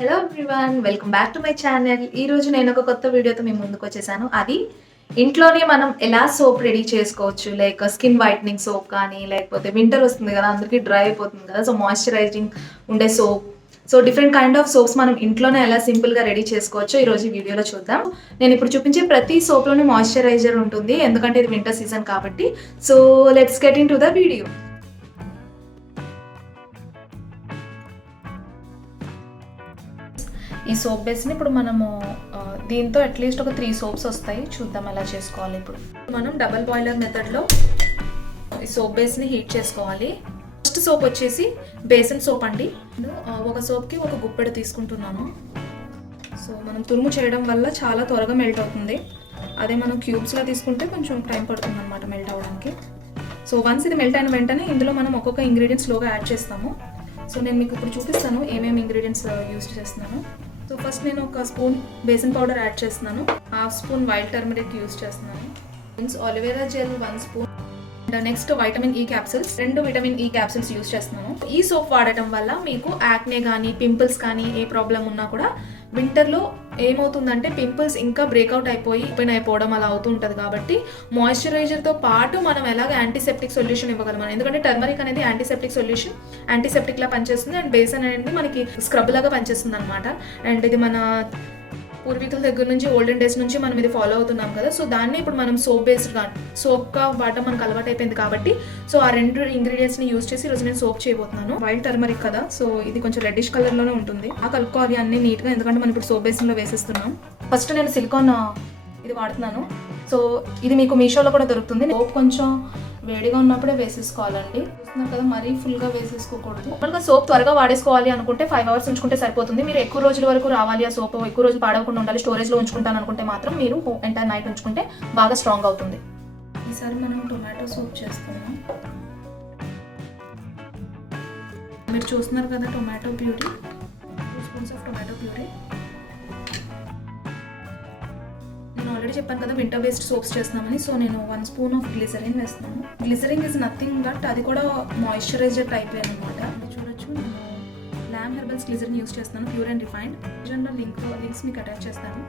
Hello everyone, welcome back to my channel. ఈరోజు నేను ఒక కొత్త వీడియోతో మీ ముందుకు వచ్చేసాను. అది ఇంట్లోనే మనం ఎలా సోప్ రెడీ చేసుకోవచ్చు. లైక్ స్కిన్ వైట్నింగ్ సోప్ కానీ, లేకపోతే వింటర్ వస్తుంది కదా, అందరికీ డ్రై అయిపోతుంది కదా, సో మాయిశ్చరైజింగ్ ఉండే soap. So different kind of swords మనం ఇంట్లోనే ఎలా సింపుల్గా రెడీ చేసుకోవచ్చో ఈరోజు ఈ వీడియోలో చూద్దాం. నేను ఇప్పుడు చూపించే ప్రతి సోప్లోనే మాయిశ్చరైజర్ ఉంటుంది, ఎందుకంటే ఇది వింటర్ సీజన్ కాబట్టి. So let's get in to the video. ఈ సోప్ బేస్ని ఇప్పుడు మనము దీంతో అట్లీస్ట్ ఒక 3 సోప్స్ వస్తాయి. చూద్దాం ఎలా చేసుకోవాలి. ఇప్పుడు మనం డబల్ బాయిలర్ మెథడ్లో ఈ సోప్ బేస్ని హీట్ చేసుకోవాలి. ఫస్ట్ సోప్ వచ్చేసి బేసన్ సోప్ అండి. ఒక సోప్కి ఒక గుప్పెడు తీసుకుంటున్నాను. సో మనం తురుము చేయడం వల్ల చాలా త్వరగా మెల్ట్ అవుతుంది. అదే మనం క్యూబ్స్లో తీసుకుంటే కొంచెం టైం పడుతుంది అనమాట మెల్ట్ అవ్వడానికి. సో వన్స్ ఇది మెల్ట్ అయిన వెంటనే ఇందులో మనం ఒక్కొక్క ఇంగ్రీడియంట్స్ స్లోగా యాడ్ చేస్తాము. సో నేను మీకు ఇప్పుడు చూపిస్తాను ఏమేమి ఇంగ్రీడియంట్స్ యూజ్ చేస్తున్నాను. సో ఫస్ట్ నేను ఒక స్పూన్ బేసన్ పౌడర్ యాడ్ చేస్తున్నాను. Half spoon white turmeric use చేస్తున్నాను. Aloe vera gel 1 spoon. Next vitamin E capsules, 2 vitamin E capsules use చేస్తున్నాను. ఈ సోప్ వాడటం వల్ల మీకు యాక్నే కానీ పింపుల్స్ కానీ ఏ ప్రాబ్లం ఉన్నా కూడా వింటర్లో ఏమవుతుందంటే పింపుల్స్ ఇంకా బ్రేక్అవుట్ అయిపోయి ఓపెన్ అయిపోవడం అలా అవుతూ ఉంటుంది. కాబట్టి మాయిశ్చరైజర్తో పాటు మనం ఎలాగ యాంటీసెప్టిక్ సొల్యూషన్ ఇవ్వగలం. ఎందుకంటే టర్మరిక్ అనేది యాంటీసెప్టిక్ సొల్యూషన్, యాంటీసెప్టిక్లా పనిచేస్తుంది. అండ్ బేసన్ అనేది మనకి స్క్రబ్ లాగా పనిచేస్తుంది అనమాట. అండ్ ఇది మన పూర్వీకుల దగ్గర నుంచి ఓల్డెన్ డేస్ నుంచి మనం ఇది ఫాలో అవుతున్నాం కదా. సో దాన్ని ఇప్పుడు మనం సోప్ బేస్డ్గా సోప్గా వాడటం మనకు అలవాటు అయిపోయింది కాబట్టి సో ఆ 2 ఇంగ్రీడియంట్స్ని యూజ్ చేసి ఈరోజు నేను సోప్ చేయబోతున్నాను. వైట్ టర్మరిక్ కదా, సో ఇది కొంచెం రెడ్డిష్ కలర్లోనే ఉంటుంది. ఆ కలుపుకోవాలి అన్ని నీట్గా, ఎందుకంటే మనం ఇప్పుడు సోప్ బేసిన్లో వేసేస్తున్నాం. ఫస్ట్ నేను సిలికాన్ ఇది వాడుతున్నాను. సో ఇది మీకు మీషోలో కూడా దొరుకుతుంది. సోప్ కొంచెం వేడిగా ఉన్నప్పుడే వేసేసుకోవాలండి. చూస్తున్నారు కదా, మరీ ఫుల్గా వేసేసుకోకూడదు. నార్మల్గా సోప్ త్వరగా వాడేసుకోవాలి అనుకుంటే 5 అవర్స్ ఉంచుకుంటే సరిపోతుంది. మీరు ఎక్కువ రోజుల వరకు రావాలి, ఆ సోప్ ఎక్కువ రోజులు పాడవకుండా ఉండాలి, స్టోరేజ్లో ఉంచుకుంటాను అనుకుంటే మాత్రం మీరు ఎంటైర్ నైట్ ఉంచుకుంటే బాగా స్ట్రాంగ్ అవుతుంది. ఈసారి మనం టొమాటో సోప్ చేస్తున్నాం. మీరు చూస్తున్నారు కదా, tomato puree, 2 spoons of tomato puree. నేను ఆల్రెడీ చెప్పాను కదా వింటర్ బేస్డ్ సోప్స్ చేస్తున్నామని. సో నేను 1 స్పూన్ ఆఫ్ గ్లిసరిన్ వేస్తాను. గ్లిసరిన్ ఇస్ నథింగ్ బట్ అది కూడా మాయిశ్చరైజర్ టైప్ అనమాట. చూడొచ్చు, నేను ల్యామ్ హెర్బల్స్ గ్లిసరిన్ యూస్ చేస్తాను, ప్యూర్ అండ్ రిఫైన్డ్. లింక్స్ మీకు అటాచ్ చేస్తాను.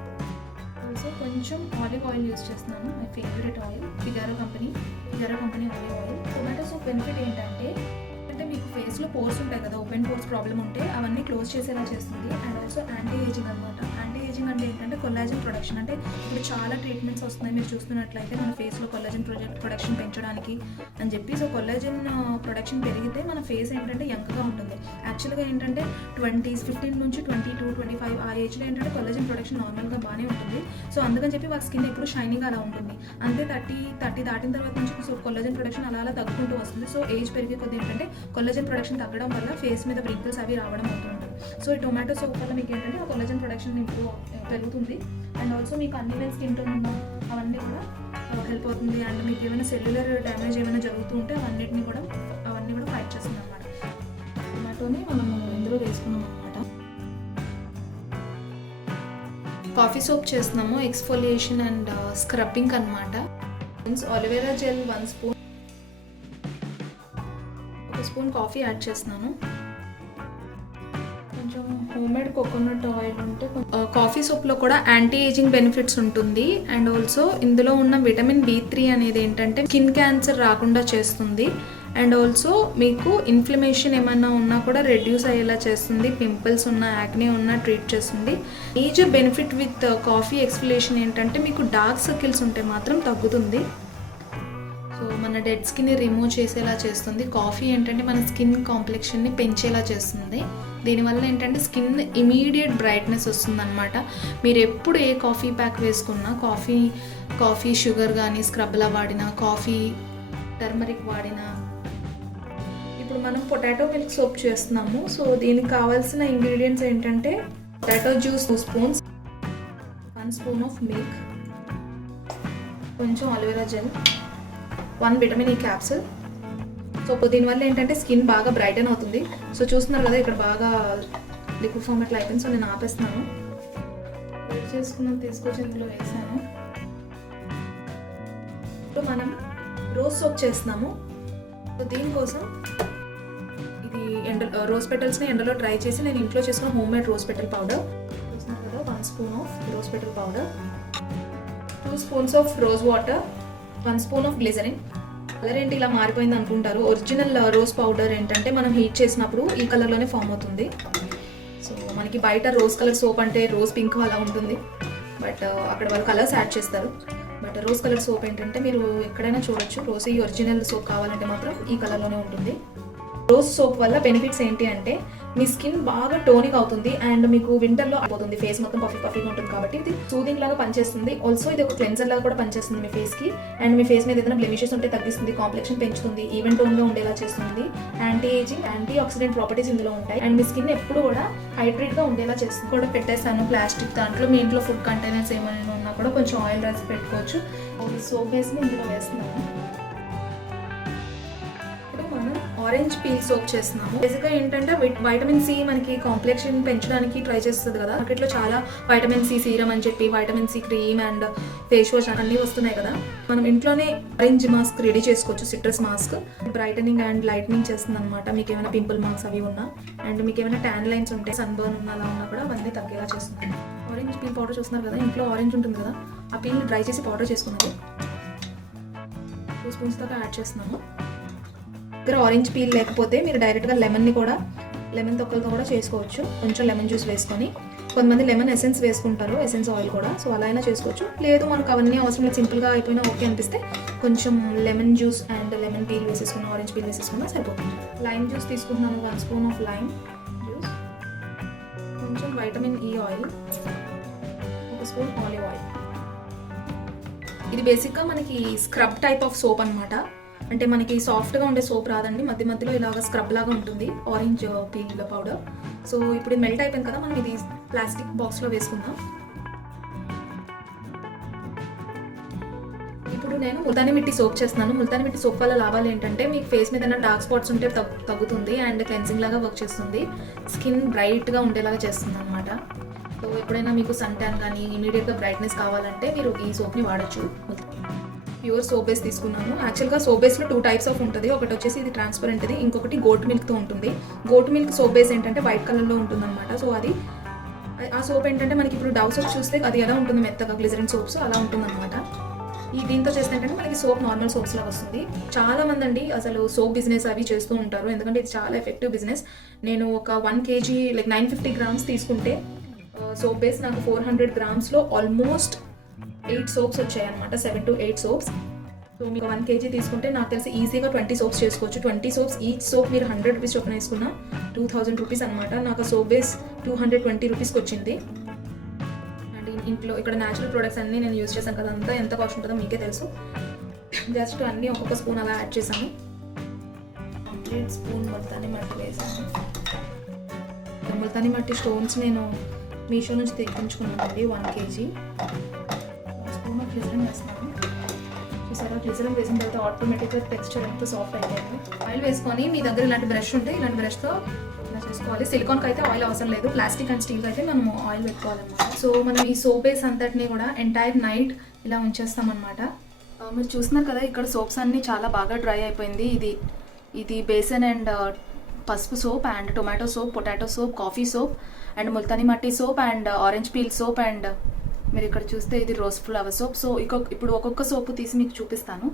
ఆల్సో కొంచెం ఆలివ్ ఆయిల్ యూస్ చేస్తున్నాను, my favourite oil, Figaro company olive oil. Tomato soap benefit ఏంటంటే మీకు ఫేస్లో పోర్స్ ఉంటాయి కదా, ఓపెన్ పోర్స్ ప్రాబ్లం ఉంటే అవన్నీ క్లోజ్ చేసేలా చేస్తుంది. అండ్ ఆల్సో యాంటీ ఏజింగ్ అనమాట. యాంటీ ఏజింగ్ అంటే ఏంటంటే కొల్లాజన్ ప్రొడక్షన్. అంటే ఇప్పుడు చాలా ట్రీట్మెంట్స్ వస్తున్నాయి, మీరు చూస్తున్నట్లయితే మన ఫేస్లో కొల్లాజన్ ప్రొడక్షన్ పెంచడానికి అని చెప్పి. సో కొల్లాజన్ ప్రొడక్షన్ పెరిగితే మన ఫేస్ ఏంటంటే యంగ్గా ఉంటుంది. యాక్చువల్గా ఏంటంటే 20s 15 నుంచి 22, 25 ఆ ఏజ్లో ఏంటంటే కొల్లాజన్ ప్రొడక్షన్ నార్మల్గా బాగానే ఉంటుంది. సో అందుకని చెప్పి వాళ్ళ స్కిన్ ఎప్పుడు షైనింగ్ అలా ఉంటుంది. అంతే 30 దాటిన తర్వాత నుంచి సో కొల్లాజన్ ప్రొడక్షన్ అలా తగ్గుకుంటూ వస్తుంది. సో ఏజ్ పెరిగే కొద్ది ఏంటంటే కొల్లాజన్ ప్రొడక్షన్ తగ్గడం వల్ల ఫేస్ మీద రింకిల్స్ అవి రావడం అవుతూ ఉంటుంది. సో ఈ టొమాటో సోప్ వల్ల మీకు ఏంటంటే ఆ కొల్లాజన్ ప్రొడక్షన్ ఇంప్రూవ్ పెరుగుతుంది. అండ్ ఆల్సో మీకు అన్ని స్కిన్ టోన్ అవన్నీ కూడా హెల్ప్ అవుతుంది. అండ్ మీకు ఏమైనా సెల్యులర్ డ్యామేజ్ ఏమైనా జరుగుతూ ఉంటే అవన్నీ కూడా ఫైట్ చేస్తుంది అనమాట. టొమాటోని మనం ఇందులో వేసుకున్నాం అనమాట. కాఫీ సోప్ చేస్తున్నాము, ఎక్స్ఫోలియేషన్ అండ్ స్క్రబ్బింగ్ అనమాట. Aloe vera gel 1 spoon, 1 spoon coffee add చేస్తున్నాను. కొంచెం హోమ్మేడ్ కోకోనట్ ఆయిల్ ఉంటే. కాఫీ సోప్లో కూడా యాంటీ ఏజింగ్ బెనిఫిట్స్ ఉంటుంది. అండ్ ఆల్సో ఇందులో ఉన్న విటమిన్ B3 అనేది ఏంటంటే స్కిన్ క్యాన్సర్ రాకుండా చేస్తుంది. అండ్ ఆల్సో మీకు ఇన్ఫ్లమేషన్ ఏమైనా ఉన్నా కూడా రెడ్యూస్ అయ్యేలా చేస్తుంది. పింపుల్స్ ఉన్నా, యాక్నే ఉన్నా ట్రీట్ చేస్తుంది. Major benefit with coffee exfoliation ఏంటంటే మీకు డార్క్ సర్కిల్స్ ఉంటే మాత్రం తగ్గుతుంది. సో మన డెడ్ స్కిన్ని రిమూవ్ చేసేలా చేస్తుంది. కాఫీ ఏంటంటే మన స్కిన్ కాంప్లెక్షన్ని పెంచేలా చేస్తుంది. దీనివల్ల ఏంటంటే స్కిన్ ఇమీడియట్ బ్రైట్నెస్ వస్తుంది అనమాట. మీరు ఎప్పుడు ఏ కాఫీ ప్యాక్ వేసుకున్నా, కాఫీ షుగర్ కానీ స్క్రబ్లా వాడినా, కాఫీ టర్మరిక్ వాడినా. ఇప్పుడు మనం పొటాటో మిల్క్ సోప్ చేస్తున్నాము. సో దీనికి కావాల్సిన ఇంగ్రీడియంట్స్ ఏంటంటే potato juice 2 spoons, 1 spoon of milk, కొంచెం aloe vera gel, 1 vitamin E capsule. So దీనివల్ల ఏంటంటే స్కిన్ బాగా బ్రైటన్ అవుతుంది. సో చూస్తున్నారు కదా, ఇక్కడ బాగా లిక్విడ్ ఫామ్ అట్లా అయిపోయింది. సో నేను ఆపేస్తున్నాను. వేడి చేసుకున్నాను, తీసుకొచ్చి ఇందులో వేసాను. ఇప్పుడు మనం రోజ్ సోప్ చేస్తున్నాము. సో దీనికోసం ఇది రోజ్ పెటల్స్ని ఎండలో డ్రై చేసి నేను ఇంట్లో చేసుకున్న home made rose petal powder చూస్తున్నారు కదా. 1 spoon of rose petal powder, 2 spoons of rose water, 1 spoon of glycerin. Colour ఏంటి ఇలా మారిపోయింది అనుకుంటారు. ఒరిజినల్ రోజ్ పౌడర్ ఏంటంటే మనం హీట్ చేసినప్పుడు ఈ కలర్లోనే ఫామ్ అవుతుంది. సో మనకి బయట రోజ్ కలర్ సోప్ అంటే రోజ్ పింక్ అలా ఉంటుంది, బట్ అక్కడ వాళ్ళు కలర్స్ యాడ్ చేస్తారు. బట్ రోజ్ కలర్ సోప్ ఏంటంటే మీరు ఎక్కడైనా చూడొచ్చు. రోజ్ ఈ ఒరిజినల్ సోప్ కావాలంటే మాత్రం ఈ కలర్లోనే ఉంటుంది. రోజ్ సోప్ వల్ల బెనిఫిట్స్ ఏంటి అంటే మీ స్కిన్ బాగా టోనిక్ అవుతుంది అండ్ మీకు వింటర్లో అయిపోతుంది. ఫేస్ మొత్తం పఫీగా ఉంటుంది కాబట్టి ఇది సూదింగ్ లాగా పనిచేస్తుంది. ఆల్సో ఇది ఒక క్లెన్జర్ లాగా కూడా పనిచేస్తుంది మీ ఫేస్కి. అండ్ మీ ఫేస్ మీద ఏదైనా బ్లెమిషెస్ ఉంటే తగ్గిస్తుంది, కాంప్లెక్షన్ పెంచుతుంది, ఈవెన్ టోన్గా ఉండేలా చేస్తుంది. Anti ageing, anti oxidant properties ఇందులో ఉంటాయి. అండ్ మీ స్కిన్ ఎప్పుడు కూడా హైడ్రేట్గా ఉండేలా చేస్తుంది. కూడా పెట్టేస్తాను ప్లాస్టిక్ దాంట్లో. మీ ఇంట్లో ఫుడ్ కంటైనర్స్ ఏమైనా ఉన్నా కూడా కొంచెం ఆయిల్ రాసి పెట్టుకోవచ్చు. సోప్ బేస్ని ఇందులో వేస్తున్నాను. ఆరెంజ్ పీల్ సోప్ చేస్తున్నాము. బేసిక్గా ఏంటంటే వైటమిన్ సి మనకి కాంప్లెక్షన్ పెంచడానికి ట్రై చేస్తుంది కదా. మార్కెట్లో చాలా వైటమిన్ సి సీరం అని చెప్పి vitamin C cream and face wash అన్నీ వస్తున్నాయి కదా. మనం ఇంట్లోనే ఆరెంజ్ మాస్క్ రెడీ చేసుకోవచ్చు. Citrus mask brightening and lightening చేస్తుంది అనమాట. మీకు ఏమైనా పింపుల్ మార్క్స్ అవి ఉన్నా అండ్ మీకు ఏమైనా ట్యాన్ లైన్స్ ఉంటే, సన్బర్న్ ఉన్నా అలా ఉన్నా కూడా అవన్నీ తగ్గేలా చేస్తుంది. ఆరెంజ్ పీల్ పౌడర్ చూస్తున్నారు కదా. ఇంట్లో ఆరెంజ్ ఉంటుంది కదా, ఆ పీల్ని డ్రై చేసి పౌడర్ చేసుకున్నది 2 స్పూన్స్ దాకా యాడ్ చేస్తున్నాము. దగ్గర ఆరెంజ్ పీల్ లేకపోతే మీరు డైరెక్ట్గా లెమన్ తొక్కలతో కూడా చేసుకోవచ్చు. కొంచెం లెమన్ జ్యూస్ వేసుకొని, కొంతమంది లెమన్ ఎసెన్స్ వేసుకుంటారు, ఎసెన్స్ ఆయిల్ కూడా. సో అలా అయినా చేసుకోవచ్చు. లేదు మనకు అవన్నీ అవసరం లేదు, సింపుల్గా అయిపోయినా ఓకే అనిపిస్తే కొంచెం lemon juice and lemon peel వేసేసుకున్న, ఆరెంజ్ పీల్ వేసేసుకున్నా సరిపోతుంది. లైమ్ జ్యూస్ తీసుకుంటున్నాను, 1 స్పూన్ ఆఫ్ లైమ్ జ్యూస్, కొంచెం vitamin E oil, 1 spoon olive oil. ఇది బేసిక్గా మనకి స్క్రబ్ టైప్ ఆఫ్ సోప్ అనమాట. అంటే మనకి సాఫ్ట్గా ఉండే సోప్ రాదండి, మధ్యలో ఇలాగ స్క్రబ్ లాగా ఉంటుంది ఆరెంజ్ పీల్ పౌడర్. సో ఇప్పుడు ఇది మెల్ట్ అయిపోయింది కదా, మనం ఇది ప్లాస్టిక్ బాక్స్లో వేసుకుందాం. ఇప్పుడు నేను ముల్తానీ మిట్టి సోప్ చేస్తున్నాను. ముల్తానీ మిట్టి సోప్ వల్ల లాభాలు ఏంటంటే మీకు ఫేస్ మీద ఏదైనా డార్క్ స్పాట్స్ ఉంటే తగ్గుతుంది అండ్ క్లెన్సింగ్ లాగా వర్క్ చేస్తుంది. స్కిన్ బ్రైట్గా ఉండేలాగా చేస్తుంది అనమాట. సో ఎప్పుడైనా మీకు సన్ ట్యాన్ కానీ ఇమీడియట్గా బ్రైట్నెస్ కావాలంటే మీరు ఈ సోప్ని వాడచ్చు. ప్యూర్ సోప్ బేస్ తీసుకున్నాను. యాక్చువల్గా సోప్ బేస్లో 2 టైప్స్ ఆఫ్ ఉంటుంది. ఒకటి వచ్చేసి ఇది ట్రాన్స్పరెంట్ది, ఇంకొకటి గోట్ మిల్క్తో ఉంటుంది. గోట్ మిల్క్ సోప్ బేస్ ఏంటంటే వైట్ కలర్లో ఉంటుంది అనమాట. సో అది ఆ సోప్ ఏంటంటే మనకి ఇప్పుడు డవ్ సోప్ చూస్తే అది ఎలా ఉంటుంది, మెత్తగా గ్లిజరిన్ సోప్స్ అలా ఉంటుంది అనమాట. ఈ దీంతో చేస్తే ఏంటంటే మనకి సోప్ నార్మల్ సోప్స్ లాగా వస్తుంది. చాలా మంది అండి అసలు సోప్ బిజినెస్ అవి చేస్తూ ఉంటారు, ఎందుకంటే ఇది చాలా ఎఫెక్టివ్ బిజినెస్. నేను ఒక 1 kg లైక్ 950 grams తీసుకుంటే సోప్ బేస్ నాకు 400 grams ఆల్మోస్ట్ 8 సోప్స్ వచ్చాయి అనమాట, 7 to 8 సోప్స్. సో మీకు 1 kg తీసుకుంటే నాకు తెలిసి ఈజీగా 20 సోప్స్ చేసుకోవచ్చు. 20 సోప్స్, ఈచ్ సోప్ మీరు 100 రూపీస్ చొప్పున వేసుకున్నా 2000 రూపీస్ అనమాట. నాకు సోప్ బేస్ 220 రూపీస్కి వచ్చింది. అండ్ ఇంట్లో ఇక్కడ న్యాచురల్ ప్రొడక్ట్స్ అన్నీ నేను యూజ్ చేశాను కదా, అంతా ఎంత కాస్ట్ ఉంటుందో మీకే తెలుసు. జస్ట్ అన్నీ ఒక్కొక్క స్పూన్ అలా యాడ్ చేశాను. 1 స్పూన్ ముల్తానీ మట్టి వేసాను. ముల్తానీ మట్టి స్టోన్స్ నేను మీషో నుంచి తెప్పించుకున్నానండి 1 kg. గ్లిజరిన్ వేస్తున్నాను. చూసారా, గ్లిజరిన్ వేసిన తర్వాత ఆటోమేటిక్గా టెక్స్చర్ ఎంత సాఫ్ట్ అయిపోయింది. ఆయిల్ వేసుకొని మీ దగ్గర ఇలాంటి బ్రష్ ఉంటే ఇలాంటి బ్రష్తో ఇలా చేసుకోవాలి. సిలికాన్కి అయితే ఆయిల్ అవసరం లేదు, ప్లాస్టిక్ అండ్ స్టీల్కి అయితే మనము ఆయిల్ పెట్టుకోవాలన్నమాట. సో మనం ఈ సోప్ బేస్ అంతటిని కూడా ఎంటైర్ నైట్ ఇలా ఉంచేస్తామన్నమాట. మీరు చూస్తున్నారు కదా, ఇక్కడ సోప్స్ అన్నీ చాలా బాగా డ్రై అయిపోయింది. ఇది బేసన్ అండ్ పసుపు soap and tomato soap, potato soap, coffee soap and multani mitti soap and orange peel soap and మీరు ఇక్కడ చూస్తే ఇది రోజ్ ఫ్లవర్ సోప్. సో ఇప్పుడు ఒక్కొక్క సోపు తీసి మీకు చూపిస్తాను.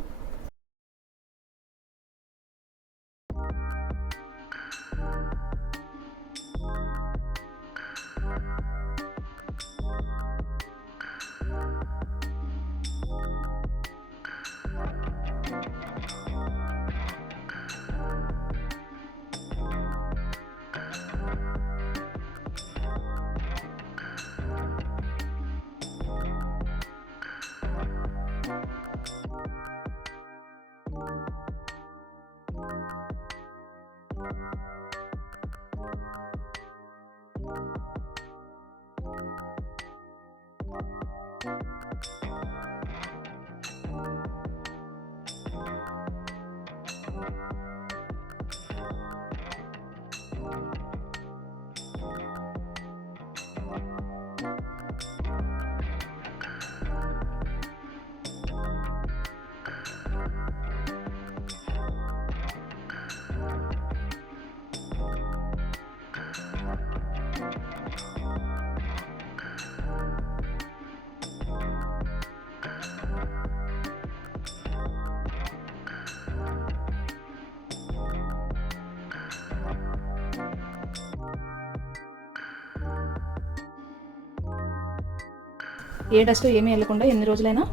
ఏ డస్ట్ ఏమీ వెళ్ళకుండా ఎన్ని రోజులైనా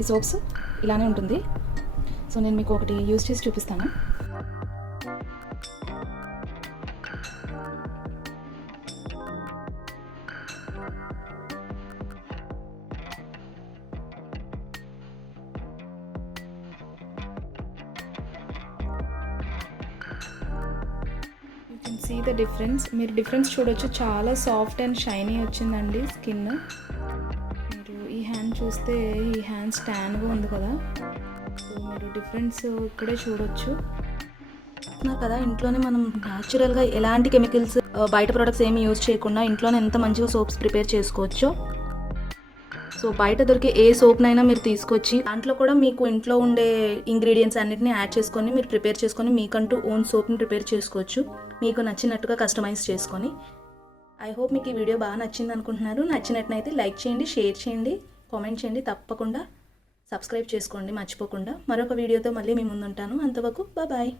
ఈ సోప్స్ ఇలానే ఉంటుంది. సో నేను మీకు ఒకటి యూజ్ చేసి చూపిస్తాను. You can see the difference. మీరు డిఫరెన్స్ చూడొచ్చు, చాలా సాఫ్ట్ అండ్ షైనీ వచ్చిందండి స్కిన్. మీరు ఈ హ్యాండ్ చూస్తే ఈ హ్యాండ్ స్టాండ్గా ఉంది కదా, సో మీరు డిఫరెన్స్ ఇక్కడే చూడొచ్చు కదా. ఇంట్లోనే మనం న్యాచురల్గా ఎలాంటి కెమికల్స్, బయట ప్రొడక్ట్స్ ఏమి యూజ్ చేయకుండా ఇంట్లోనే ఎంత మంచిగా సోప్స్ ప్రిపేర్ చేసుకోవచ్చో. సో బయట దొరికే ఏ సోప్నైనా మీరు తీసుకొచ్చి దాంట్లో కూడా మీకు ఇంట్లో ఉండే ఇంగ్రీడియంట్స్ అన్నిటిని యాడ్ చేసుకొని మీరు ప్రిపేర్ చేసుకొని మీకంటూ ఓన్ సోప్ని ప్రిపేర్ చేసుకోవచ్చు, మీకు నచ్చినట్టుగా కస్టమైజ్ చేసుకొని. ఐ హోప్ మీకు ఈ వీడియో బాగా నచ్చింది అనుకుంటున్నారు. నచ్చినట్లయితే లైక్ చేయండి, షేర్ చేయండి, కామెంట్ చేయండి, తప్పకుండా సబ్స్క్రైబ్ చేసుకోండి మర్చిపోకుండా. మరొక వీడియోతో మళ్ళీ మీ ముందుంటాను. అంతవరకు బాయ్.